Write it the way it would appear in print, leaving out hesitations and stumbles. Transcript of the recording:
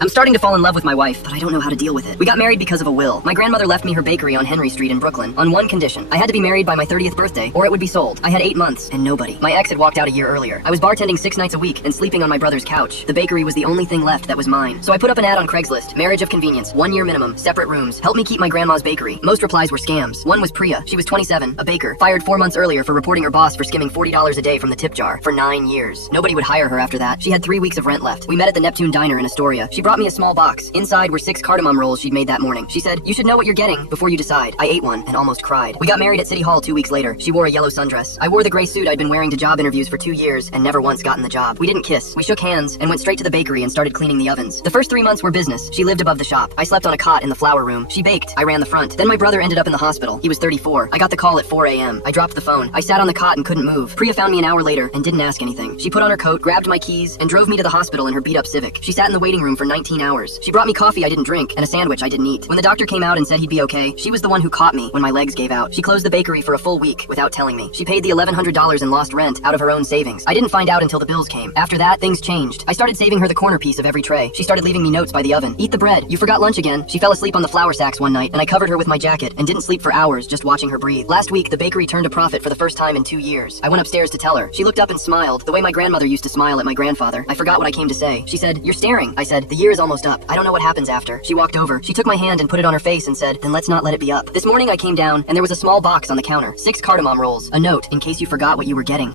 I'm starting to fall in love with my wife, but I don't know how to deal with it. We got married because of a will. My grandmother left me her bakery on Henry Street in Brooklyn on one condition. I had to be married by my 30th birthday, or it would be sold. I had 8 months, and nobody. My ex had walked out a year earlier. I was bartending 6 nights a week and sleeping on my brother's couch. The bakery was the only thing left that was mine. So I put up an ad on Craigslist. Marriage of convenience, 1 year minimum, separate rooms. Help me keep my grandma's bakery. Most replies were scams. One was Priya. She was 27, a baker, fired 4 months earlier for reporting her boss for skimming $40 a day from the tip jar for 9 years. Nobody would hire her after that. She had 3 weeks of rent left. We met at the Neptune Diner in Astoria. She brought me a small box. Inside were 6 cardamom rolls she'd made that morning. She said, "You should know what you're getting before you decide." I ate one and almost cried. We got married at City Hall 2 weeks later. She wore a yellow sundress. I wore the gray suit I'd been wearing to job interviews for 2 years and never once gotten the job. We didn't kiss. We shook hands and went straight to the bakery and started cleaning the ovens. The first 3 months were business. She lived above the shop. I slept on a cot in the flour room. She baked. I ran the front. Then my brother ended up in the hospital. He was 34. I got the call at 4 a.m. I dropped the phone. I sat on the cot and couldn't move. Priya found me an hour later and didn't ask anything. She put on her coat, grabbed my keys, and drove me to the hospital in her beat-up Civic. She sat in the waiting room for 19 hours. She brought me coffee I didn't drink and a sandwich I didn't eat. When the doctor came out and said he'd be okay, she was the one who caught me when my legs gave out. She closed the bakery for a full week without telling me. She paid the $1,100 in lost rent out of her own savings. I didn't find out until the bills came. After that, things changed. I started saving her the corner piece of every tray. She started leaving me notes by the oven. "Eat the bread. You forgot lunch again." She fell asleep on the flour sacks one night, and I covered her with my jacket and didn't sleep for hours just watching her breathe. Last week, the bakery turned a profit for the first time in 2 years. I went upstairs to tell her. She looked up and smiled, the way my grandmother used to smile at my grandfather. I forgot what I came to say. She said, "You're staring." I said, "The year is almost up. I don't know what happens after." She walked over. She took my hand and put it on her face and said, "Then let's not let it be up." This morning I came down and there was a small box on the counter. 6 cardamom rolls. A note, in case you forgot what you were getting.